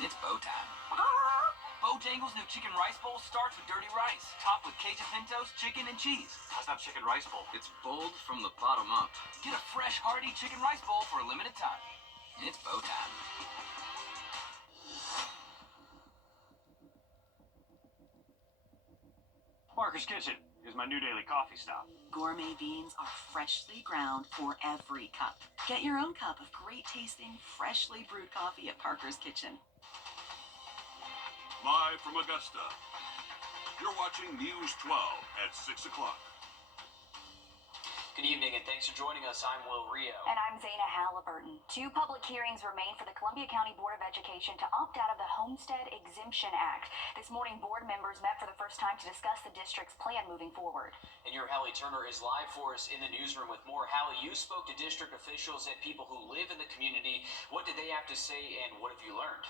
It's bow time. Bojangles' new chicken rice bowl starts with dirty rice, topped with Cajun pintos, chicken, and cheese. How's that chicken rice bowl? It's bold from the bottom up. Get a fresh, hearty chicken rice bowl for a limited time. It's bow time. Parker's Kitchen is my new daily coffee stop. Gourmet beans are freshly ground for every cup. Get your own cup of great tasting, freshly brewed coffee at Parker's Kitchen. Live from Augusta, you're watching News 12 at 6 o'clock. Good evening and thanks for joining us. I'm Wrdw. And I'm Zaina Halliburton. 2 public hearings remain for the Columbia County Board of Education to opt out of the Homestead Exemption Act. This morning, board members met for the first time to discuss the district's plan moving forward. And your Hallie Turner is live for us in the newsroom with more. Hallie, you spoke to district officials and people who live in the community. What did they have to say and what have you learned?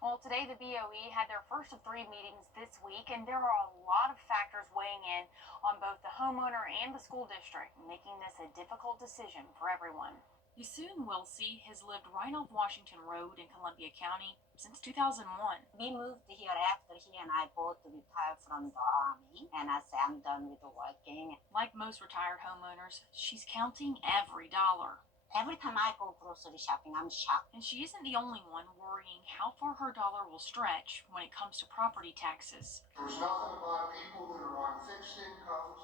Well, today the BOE had their first of 3 meetings this week, and there are a lot of factors weighing in on both the homeowner and the school district, making this a difficult decision for everyone. Yasun Wilsey has lived right off Washington Road in Columbia County since 2001. We moved here after he and I both retired from the Army, and I said I'm done with the working. Like most retired homeowners, she's counting every dollar. Every time I go grocery shopping, I'm shocked. And she isn't the only one worrying how far her dollar will stretch when it comes to property taxes. There's nothing about people that are on fixed incomes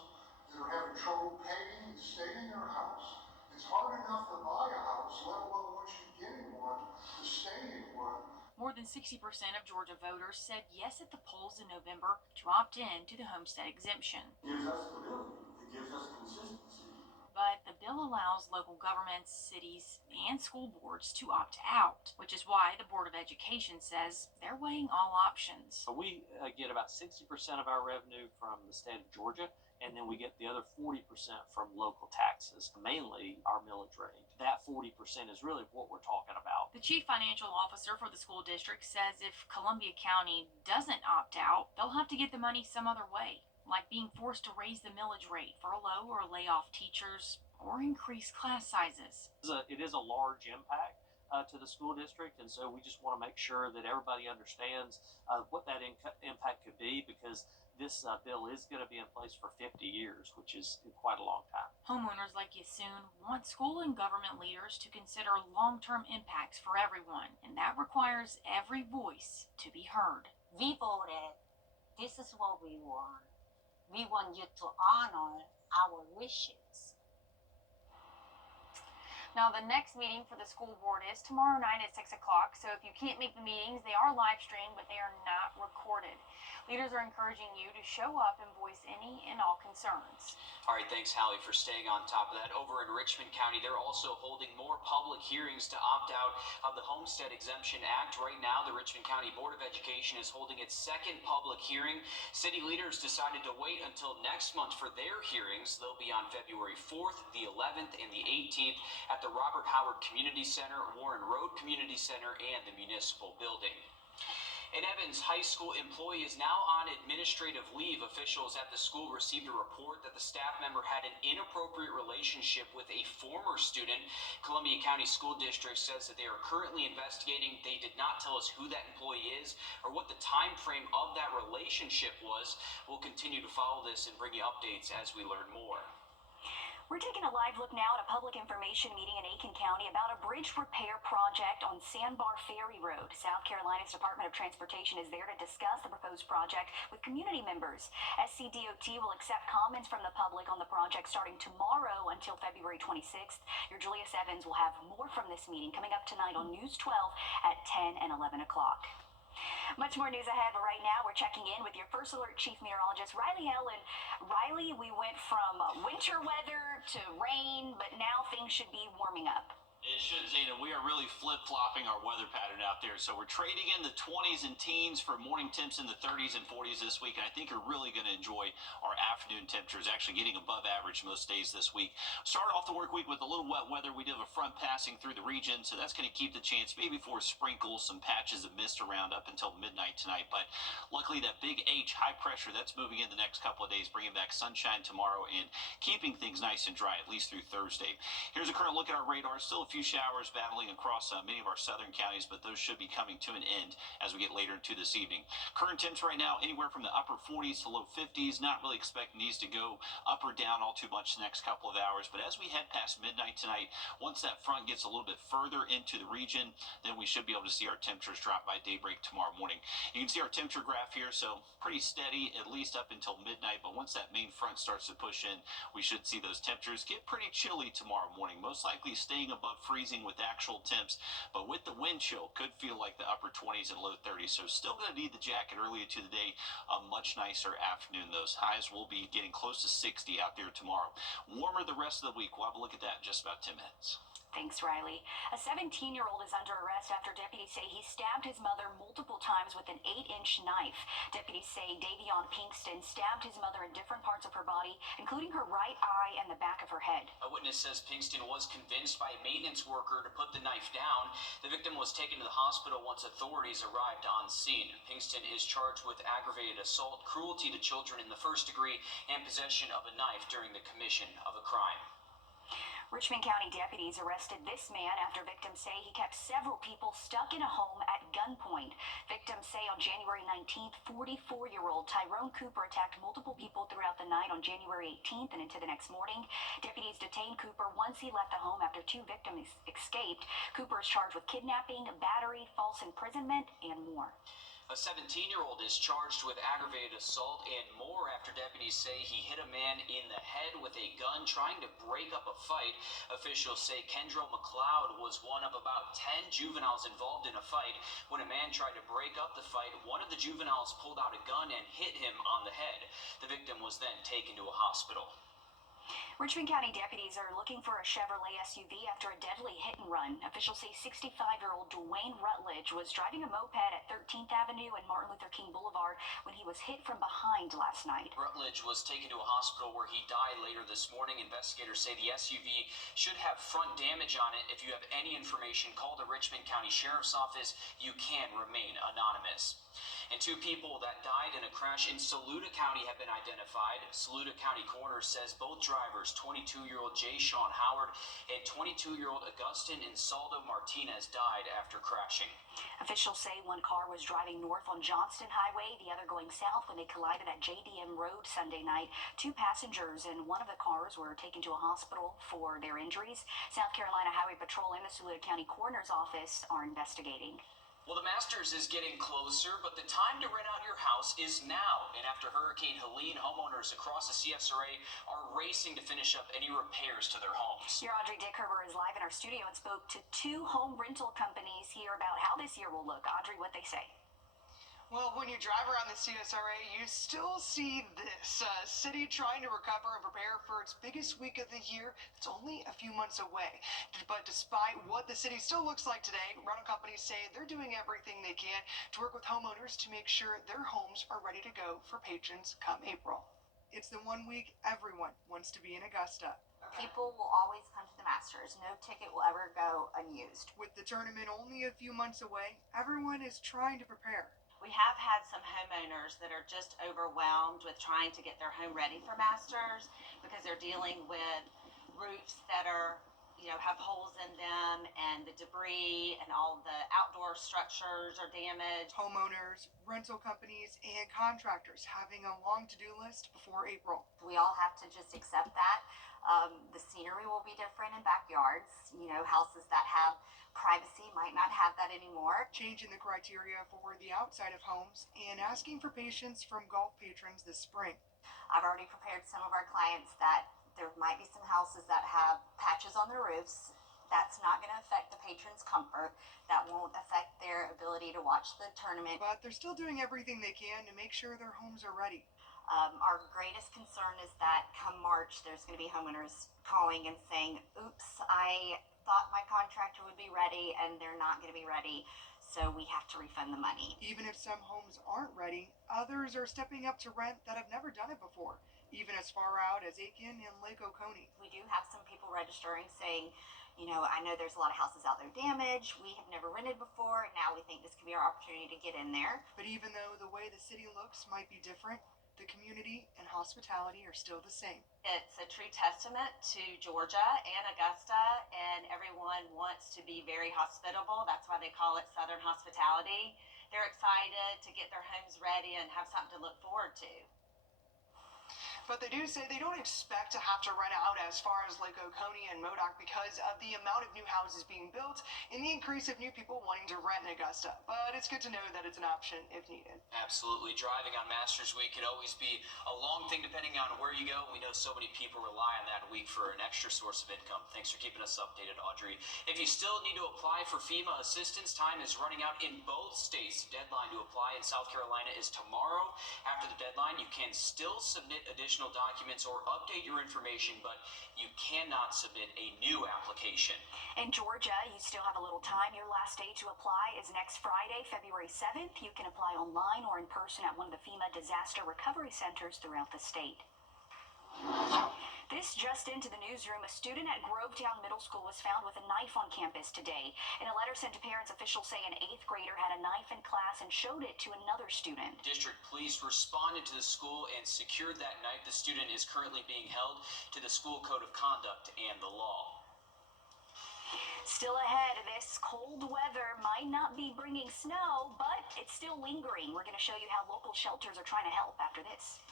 that are having trouble paying and staying in their house. It's hard enough to buy a house, let alone once you get in one, to stay in one. More than 60% of Georgia voters said yes at the polls in November to opt in to the homestead exemption. It gives us stability. It gives us consistency. But the bill allows local governments, cities, and school boards to opt out, which is why the Board of Education says they're weighing all options. We get about 60% of our revenue from the state of Georgia, and then we get the other 40% from local taxes, mainly our millage rate. That 40% is really what we're talking about. The chief financial officer for the school district says if Columbia County doesn't opt out, they'll have to get the money some other way, like being forced to raise the millage rate, furlough or lay off teachers, or increase class sizes. It is a large impact to the school district, and so we just want to make sure that everybody understands what that impact could be, because this bill is going to be in place for 50 years, which is quite a long time. Homeowners like Yasun want school and government leaders to consider long-term impacts for everyone, and that requires every voice to be heard. We voted. This is what we want. We want you to honor our wishes. Now, the next meeting for the school board is tomorrow night at 6 o'clock, so if you can't make the meetings, they are live streamed, but they are not recorded. Leaders are encouraging you to show up and voice any and all concerns. All right, thanks, Hallie, for staying on top of that. Over in Richmond County, they're also holding more public hearings to opt out of the Homestead Exemption Act. Right now, the Richmond County Board of Education is holding its second public hearing. City leaders decided to wait until next month for their hearings. They'll be on February 4th, the 11th, and the 18th at the Robert Howard Community Center, Warren Road Community Center, and the Municipal Building. An Evans High School employee is now on administrative leave. Officials at the school received a report that the staff member had an inappropriate relationship with a former student. Columbia County School District says that they are currently investigating. They did not tell us who that employee is or what the time frame of that relationship was. We'll continue to follow this and bring you updates as we learn more. We're taking a live look now at a public information meeting in Aiken County about a bridge repair project on Sandbar Ferry Road. South Carolina's Department of Transportation is there to discuss the proposed project with community members. SCDOT will accept comments from the public on the project starting tomorrow until February 26th. Your Julius Evans will have more from this meeting coming up tonight on News 12 at 10 and 11 o'clock. Much more news ahead, but right now we're checking in with your First Alert Chief Meteorologist, Riley Ellen. Riley, we went from winter weather to rain, but now things should be warming up. It should, Zeta. We are really flip-flopping our weather pattern out there. So we're trading in the 20s and teens for morning temps in the 30s and 40s this week. And I think you're really going to enjoy our afternoon temperatures, actually getting above average most days this week. Start off the work week with a little wet weather. We do have a front passing through the region, so that's going to keep the chance maybe for sprinkles, some patches of mist around up until midnight tonight. But luckily, that big H, high pressure, that's moving in the next couple of days, bringing back sunshine tomorrow and keeping things nice and dry, at least through Thursday. Here's a current look at our radar. Still a few few showers battling across many of our southern counties, but those should be coming to an end as we get later into this evening. Current temps right now anywhere from the upper 40s to low 50s. Not really expecting these to go up or down all too much the next couple of hours, but as we head past midnight tonight, once that front gets a little bit further into the region, then we should be able to see our temperatures drop by daybreak tomorrow morning. You can see our temperature graph here, so pretty steady at least up until midnight, but once that main front starts to push in, we should see those temperatures get pretty chilly tomorrow morning, most likely staying above freezing with actual temps, but with the wind chill could feel like the upper 20s and low 30s, so still going to need the jacket early into the day. A much nicer afternoon. Those highs will be getting close to 60 out there tomorrow. Warmer the rest of the week. We'll have a look at that in just about 10 minutes. Thanks, Riley. A 17-year-old is under arrest after deputies say he stabbed his mother multiple times with an 8-inch knife. Deputies say Davion Pinkston stabbed his mother in different parts of her body, including her right eye and the back of her head. A witness says Pinkston was convinced by a maintenance worker to put the knife down. The victim was taken to the hospital once authorities arrived on scene. Pinkston is charged with aggravated assault, cruelty to children in the first degree, and possession of a knife during the commission of a crime. Richmond County deputies arrested this man after victims say he kept several people stuck in a home at gunpoint. Victims say on January 19th, 44-year-old Tyrone Cooper attacked multiple people throughout the night on January 18th and into the next morning. Deputies detained Cooper once he left the home after 2 victims escaped. Cooper is charged with kidnapping, battery, false imprisonment, and more. A 17-year-old is charged with aggravated assault and more after deputies say he hit a man in the head with a gun trying to break up a fight. Officials say Kendrell McLeod was one of about 10 juveniles involved in a fight. When a man tried to break up the fight, one of the juveniles pulled out a gun and hit him on the head. The victim was then taken to a hospital. Richmond County deputies are looking for a Chevrolet SUV after a deadly hit and run. Officials say 65-year-old Dwayne Rutledge was driving a moped at 13th Avenue and Martin Luther King Boulevard when he was hit from behind last night. Rutledge was taken to a hospital where he died later this morning. Investigators say the SUV should have front damage on it. If you have any information, call the Richmond County Sheriff's Office. You can remain anonymous. And 2 people that died in a crash in Saluda County have been identified. Saluda County coroner says both drivers, 22-year-old Jay Sean Howard and 22-year-old Augustin Insaldo Martinez, died after crashing. Officials say one car was driving north on Johnston Highway, the other going south when they collided at JDM Road Sunday night. 2 passengers in one of the cars were taken to a hospital for their injuries. South Carolina Highway Patrol and the Saluda County Coroner's Office are investigating. Well, the Masters is getting closer, but the time to rent out your house is now. And after Hurricane Helene, homeowners across the CSRA are racing to finish up any repairs to their homes. Your Audrey Dickerber is live in our studio and spoke to 2 home rental companies here about how this year will look. Audrey, what they say? Well, when you drive around the CSRA, you still see this city trying to recover and prepare for its biggest week of the year. It's only a few months away. But despite what the city still looks like today, rental companies say they're doing everything they can to work with homeowners to make sure their homes are ready to go for patrons come April. It's the one week everyone wants to be in Augusta. People will always come to the Masters. No ticket will ever go unused. With the tournament only a few months away, everyone is trying to prepare. We have had some homeowners that are just overwhelmed with trying to get their home ready for Masters because they're dealing with roofs that are, have holes in them and the debris and all the outdoor structures are damaged. Homeowners, rental companies, and contractors having a long to-do list before April. We all have to just accept that. The scenery will be different in backyards. Houses that have privacy might not have that anymore. Changing the criteria for the outside of homes and asking for patience from golf patrons this spring. I've already prepared some of our clients that there might be some houses that have patches on their roofs. That's not going to affect the patrons' comfort. That won't affect their ability to watch the tournament. But they're still doing everything they can to make sure their homes are ready. Our greatest concern is that come March, there's going to be homeowners calling and saying, oops, I thought my contractor would be ready and they're not going to be ready, so we have to refund the money. Even if some homes aren't ready, others are stepping up to rent that have never done it before, even as far out as Aiken and Lake Oconee. We do have some people registering saying, I know there's a lot of houses out there damaged. We have never rented before, and now we think this could be our opportunity to get in there. But even though the way the city looks might be different, the community and hospitality are still the same. It's a true testament to Georgia and Augusta, and everyone wants to be very hospitable. That's why they call it Southern hospitality. They're excited to get their homes ready and have something to look forward to. But they do say they don't expect to have to rent out as far as Lake Oconee and Modoc because of the amount of new houses being built and the increase of new people wanting to rent in Augusta. But it's good to know that it's an option if needed. Absolutely. Driving on Masters Week could always be a long thing depending on where you go. We know so many people rely on that week for an extra source of income. Thanks for keeping us updated, Audrey. If you still need to apply for FEMA assistance, time is running out in both states. The deadline to apply in South Carolina is tomorrow. After the deadline, you can still submit additional documents or update your information, but you cannot submit a new application. In Georgia, you still have a little time. Your last day to apply is next Friday, February 7th. You can apply online or in person at one of the FEMA disaster recovery centers throughout the state. This just into the newsroom. A student at Grovetown Middle School was found with a knife on campus today. In a letter sent to parents, officials say an 8th grader had a knife in class and showed it to another student. District police responded to the school and secured that knife. The student is currently being held to the school code of conduct and the law. Still ahead, this cold weather might not be bringing snow, but it's still lingering. We're going to show you how local shelters are trying to help after this.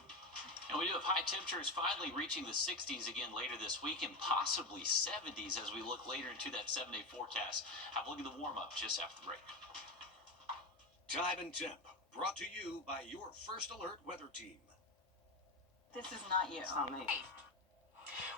And we do have high temperatures finally reaching the 60s again later this week and possibly 70s as we look later into that 7-day forecast. Have a look at the warm-up just after the break. Time and Temp, brought to you by your First Alert weather team. This is not you. It's not me.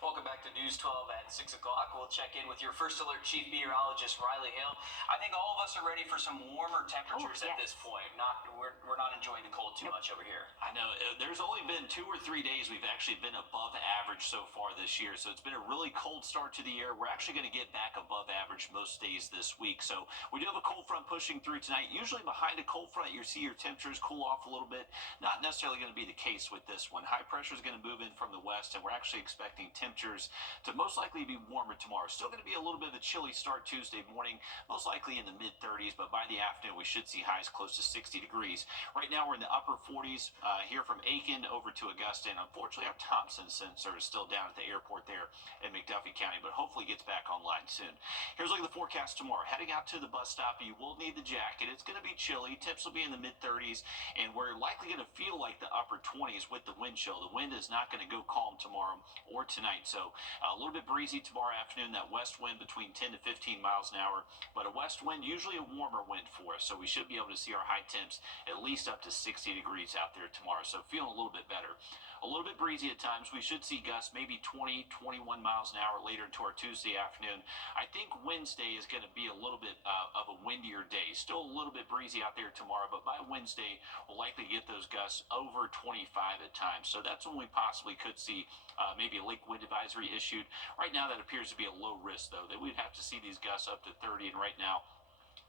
Welcome back to News 12 at 6 o'clock. We'll check in with your First Alert Chief Meteorologist, Riley Hale. I think all of us are ready for some warmer temperatures at this point. We're not enjoying the cold too much over here. I know. There's only been 2 or 3 days we've actually been above average so far this year. So it's been a really cold start to the year. We're actually going to get back above average most days this week. So we do have a cold front pushing through tonight. Usually behind a cold front, you see your temperatures cool off a little bit. Not necessarily going to be the case with this one. High pressure is going to move in from the west, and we're actually expecting temperatures to most likely be warmer tomorrow. Still going to be a little bit of a chilly start Tuesday morning, most likely in the mid-30s, but by the afternoon we should see highs close to 60 degrees. Right now we're in the upper 40s here from Aiken over to Augusta, and unfortunately our Thompson sensor is still down at the airport there in McDuffie County, but hopefully gets back online soon. Here's a look at the forecast tomorrow. Heading out to the bus stop, you will need the jacket. It's going to be chilly. Temps will be in the mid-30s, and we're likely going to feel like the upper 20s with the wind chill. The wind is not going to go calm tomorrow or tonight, so a little bit breezy tomorrow afternoon, that west wind between 10 to 15 miles an hour, but a west wind, usually a warmer wind for us, so we should be able to see our high temps at least up to 60 degrees out there tomorrow, so feeling a little bit better. A little bit breezy at times. We should see gusts maybe 20, 21 miles an hour later into our Tuesday afternoon. I think Wednesday is going to be a little bit of a windier day. Still a little bit breezy out there tomorrow, but by Wednesday, we'll likely get those gusts over 25 at times. So that's when we possibly could see maybe a lake wind advisory issued. Right now, that appears to be a low risk, though, that we'd have to see these gusts up to 30, and right now,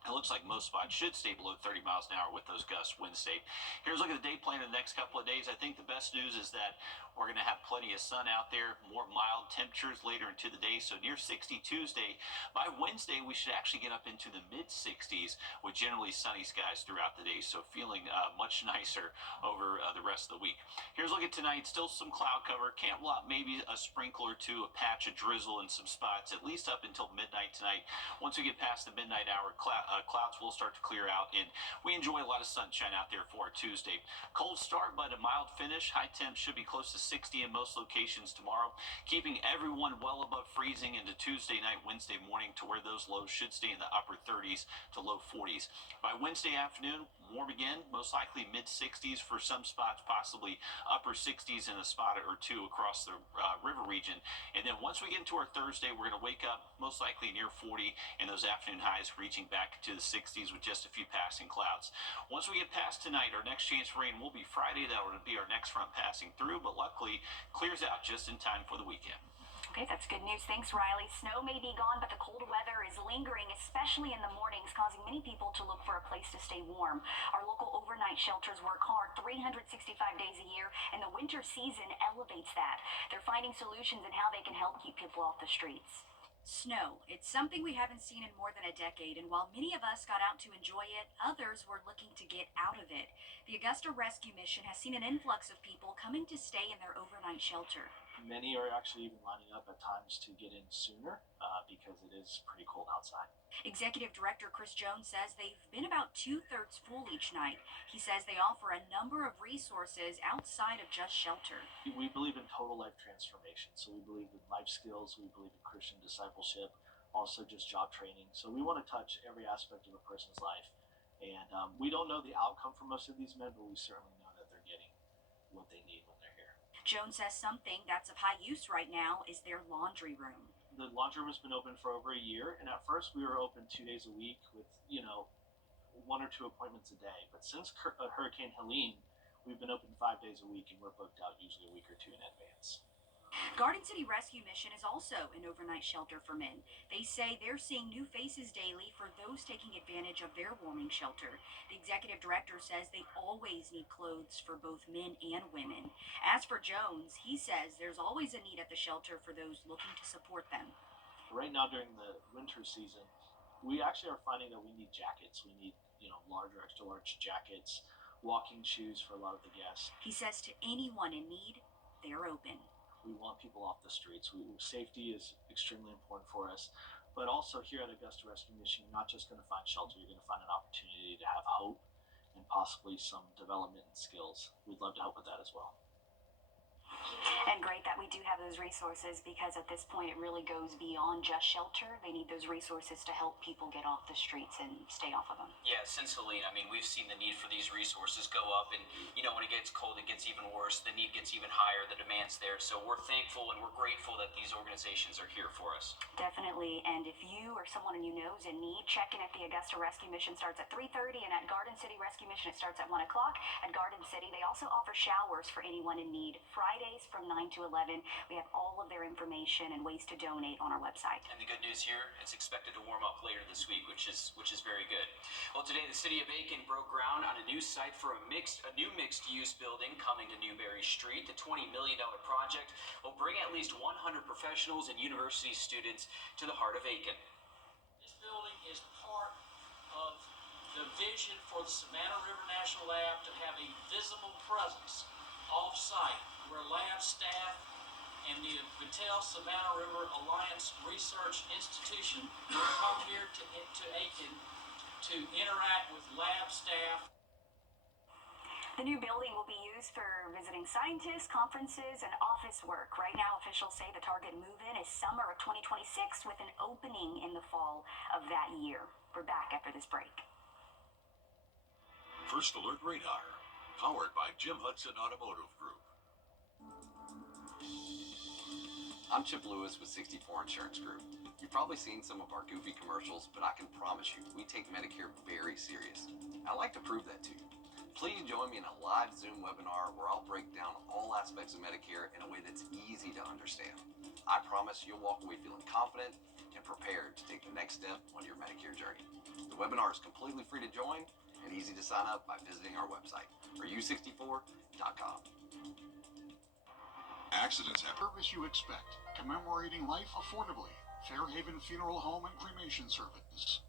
it looks like most spots should stay below 30 miles an hour with those gusts Wednesday. Here's a look at the day plan in the next couple of days. I think the best news is that we're going to have plenty of sun out there, more mild temperatures later into the day, so near 60 Tuesday. By Wednesday, we should actually get up into the mid-60s with generally sunny skies throughout the day, so feeling much nicer over the rest of the week. Here's a look at tonight. Still some cloud cover. Can't lot, maybe a sprinkle or two, a patch of drizzle in some spots, at least up until midnight tonight. Once we get past the midnight hour, clouds will start to clear out, and we enjoy a lot of sunshine out there for our Tuesday. Cold start, but a mild finish. High temps should be close to 60 in most locations tomorrow, keeping everyone well above freezing into Tuesday night, Wednesday morning, to where those lows should stay in the upper 30s to low 40s. By Wednesday afternoon, warm again, most likely mid-60s for some spots, possibly upper 60s in a spot or two across the river region. And then once we get into our Thursday, we're going to wake up most likely near 40, and those afternoon highs reaching back to the 60s with just a few passing clouds. Once we get past tonight, our next chance for rain will be Friday. That will be our next front passing through, but luckily clears out just in time for the weekend. Okay, that's good news. Thanks, Riley. Snow may be gone, but the cold weather is lingering, especially in the mornings, causing many people to look for a place to stay warm. Our local overnight shelters work hard 365 days a year, and the winter season elevates that. They're finding solutions in how they can help keep people off the streets. Snow. It's something we haven't seen in more than a decade, and while many of us got out to enjoy it, others were looking to get out of it. The Augusta Rescue Mission has seen an influx of people coming to stay in their overnight shelter. Many are actually even lining up at times to get in sooner because it is pretty cold outside. Executive Director Chris Jones says they've been about 2/3 full each night. He says they offer a number of resources outside of just shelter. We believe in total life transformation. So we believe in life skills, we believe in Christian discipleship, also just job training. So we want to touch every aspect of a person's life. And we don't know the outcome for most of these men, but we certainly know that they're getting what they need when they're here. Jones says something that's of high use right now is their laundry room. The laundry room has been open for over a year, and at first we were open 2 days a week with, 1 or 2 appointments a day. But since Hurricane Helene, we've been open 5 days a week, and we're booked out usually a week or 2 in advance. Garden City Rescue Mission is also an overnight shelter for men. They say they're seeing new faces daily for those taking advantage of their warming shelter. The executive director says they always need clothes for both men and women. As for Jones, he says there's always a need at the shelter for those looking to support them. Right now during the winter season, we actually are finding that we need jackets. We need, larger, extra large jackets, walking shoes for a lot of the guests. He says to anyone in need, they're open. We want people off the streets. Safety is extremely important for us. But also here at Augusta Rescue Mission, you're not just going to find shelter, you're going to find an opportunity to have hope and possibly some development and skills. We'd love to help with that as well. And great that we do have those resources, because at this point it really goes beyond just shelter. They need those resources to help people get off the streets and stay off of them. Yeah, since Helene, we've seen the need for these resources go up, and when it gets cold, it gets even worse. The need gets even higher. The demand's there. So we're thankful and we're grateful that these organizations are here for us. Definitely. And if you or someone you know is in need, check in at the Augusta Rescue Mission. Starts at 3:30, and at Garden City Rescue Mission it starts at 1 o'clock. At Garden City, they also offer showers for anyone in need. Fridays from 9 to 11. We have all of their information and ways to donate on our website. And the good news here, it's expected to warm up later this week, which is very good. Well, today the city of Aiken broke ground on a new site for a new mixed-use building coming to Newberry Street. The $20 million project will bring at least 100 professionals and university students to the heart of Aiken. This building is part of the vision for the Savannah River National Lab to have a visible presence off-site, where lab staff and the Battelle Savannah River Alliance Research Institution will come here to Aiken to interact with lab staff. The new building will be used for visiting scientists, conferences, and office work. Right now, officials say the target move-in is summer of 2026 with an opening in the fall of that year. We're back after this break. First Alert Radar, powered by Jim Hudson Automotive Group. I'm Chip Lewis with 64 Insurance Group. You've probably seen some of our goofy commercials, but I can promise you, we take Medicare very serious. I'd like to prove that to you. Please join me in a live Zoom webinar where I'll break down all aspects of Medicare in a way that's easy to understand. I promise you'll walk away feeling confident and prepared to take the next step on your Medicare journey. The webinar is completely free to join and easy to sign up by visiting our website, u64.com. Accidents have service you expect, commemorating life affordably. Fairhaven Funeral Home and Cremation Service.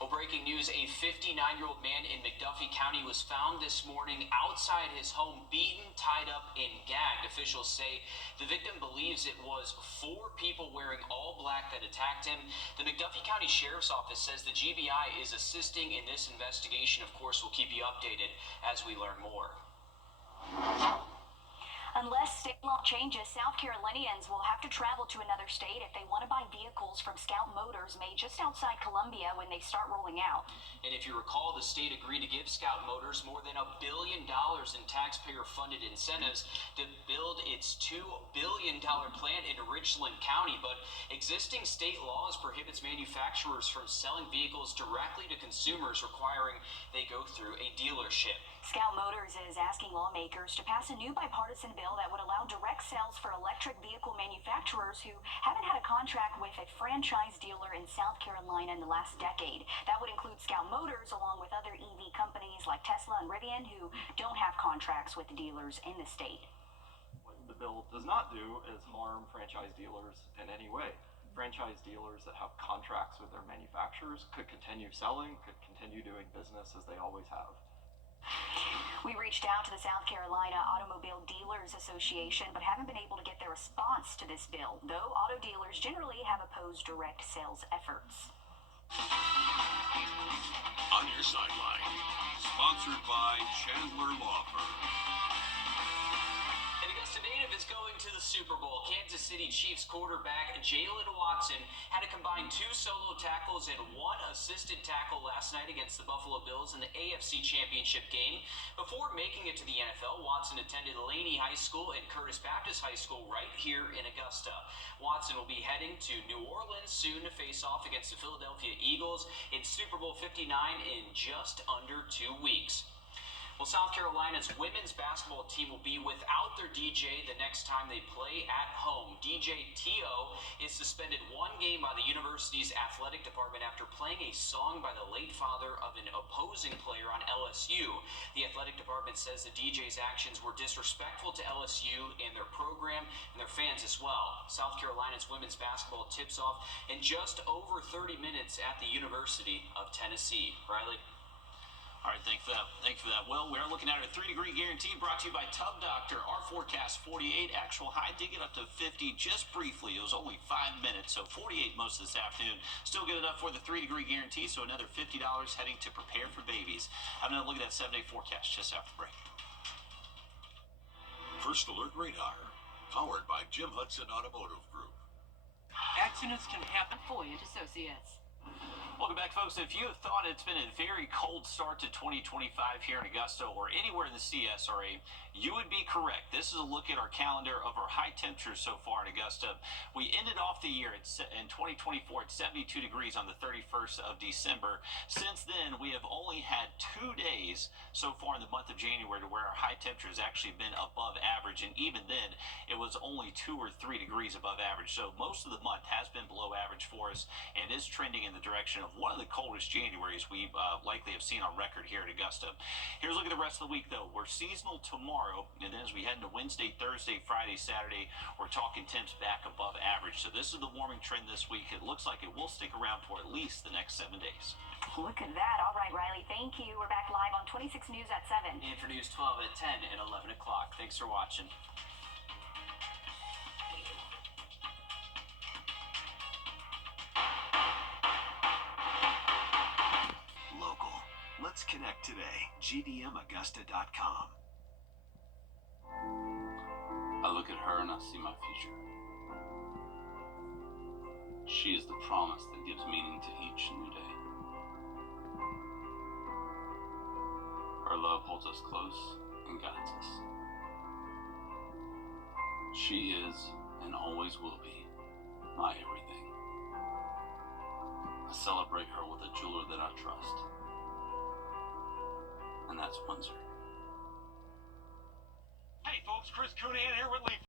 Well, breaking news, a 59-year-old man in McDuffie County was found this morning outside his home, beaten, tied up, and gagged. Officials say the victim believes it was 4 people wearing all black that attacked him. The McDuffie County Sheriff's Office says the GBI is assisting in this investigation. Of course, we'll keep you updated as we learn more. Unless state law changes, South Carolinians will have to travel to another state if they want to buy vehicles from Scout Motors made just outside Columbia when they start rolling out. And if you recall, the state agreed to give Scout Motors more than $1 billion in taxpayer-funded incentives to build its $2 billion plant in Richland County. But existing state laws prohibits manufacturers from selling vehicles directly to consumers, requiring they go through a dealership. Scout Motors is asking lawmakers to pass a new bipartisan bill that would allow direct sales for electric vehicle manufacturers who haven't had a contract with a franchise dealer in South Carolina in the last decade. That would include Scout Motors, along with other EV companies like Tesla and Rivian, who don't have contracts with dealers in the state. The bill does not do is harm franchise dealers in any way. Franchise dealers that have contracts with their manufacturers could continue selling, could continue doing business as they always have. We reached out to the South Carolina Automobile Dealers Association, but haven't been able to get their response to this bill, though auto dealers generally have opposed direct sales efforts. On Your Sideline, sponsored by Chandler Law Firm. An Augusta native is going to the Super Bowl. Kansas City Chiefs quarterback Jalen Watson had a combined 2 solo tackles and 1 assisted tackle last night against the Buffalo Bills in the AFC Championship game. Before making it to the NFL, Watson attended Laney High School and Curtis Baptist High School right here in Augusta. Watson will be heading to New Orleans soon to face off against the Philadelphia Eagles in Super Bowl 59 in just under 2 weeks. Well, South Carolina's women's basketball team will be without their DJ the next time they play at home. DJ T.O. is suspended 1 game by the university's athletic department after playing a song by the late father of an opposing player on LSU. The athletic department says the DJ's actions were disrespectful to LSU and their program and their fans as well. South Carolina's women's basketball tips off in just over 30 minutes at the University of Tennessee. Riley? All right, thank you for that. Well, we're looking at a 3-degree guarantee brought to you by Tub Doctor. Our forecast 48, actual high did get up to 50 just briefly. It was only 5 minutes, so 48 most of this afternoon. Still good enough for the 3-degree guarantee, so another $50 heading to Prepare for Babies. Have another look at that 7-day forecast just after the break. First Alert Radar, powered by Jim Hudson Automotive Group. Accidents can happen. Foyt Associates. Welcome back, folks. If you have thought it's been a very cold start to 2025 here in Augusta or anywhere in the CSRA, you would be correct. This is a look at our calendar of our high temperatures so far in Augusta. We ended off the year in 2024 at 72 degrees on the 31st of December. Since then, we have only had 2 days so far in the month of January to where our high temperature has actually been above average, and even then, it was only 2 or 3 degrees above average. So most of the month has been below average for us and is trending in the direction of one of the coldest Januaries we likely have seen on record here at Augusta. Here's a look at the rest of the week, though. We're seasonal tomorrow, and then as we head into Wednesday, Thursday, Friday, Saturday, we're talking temps back above average. So this is the warming trend this week. It looks like it will stick around for at least the next 7 days. Look at that. All right, Riley, thank you. We're back live on 26 News at 7. And for News 12 at 10 and 11 o'clock. Thanks for watching. Let's connect today. GDMAugusta.com. I look at her and I see my future. She is the promise that gives meaning to each new day. Her love holds us close and guides us. She is and always will be my everything. I celebrate her with a jeweler that I trust. And that's Windsor. Hey folks, Chris Cunningham here with Leaf.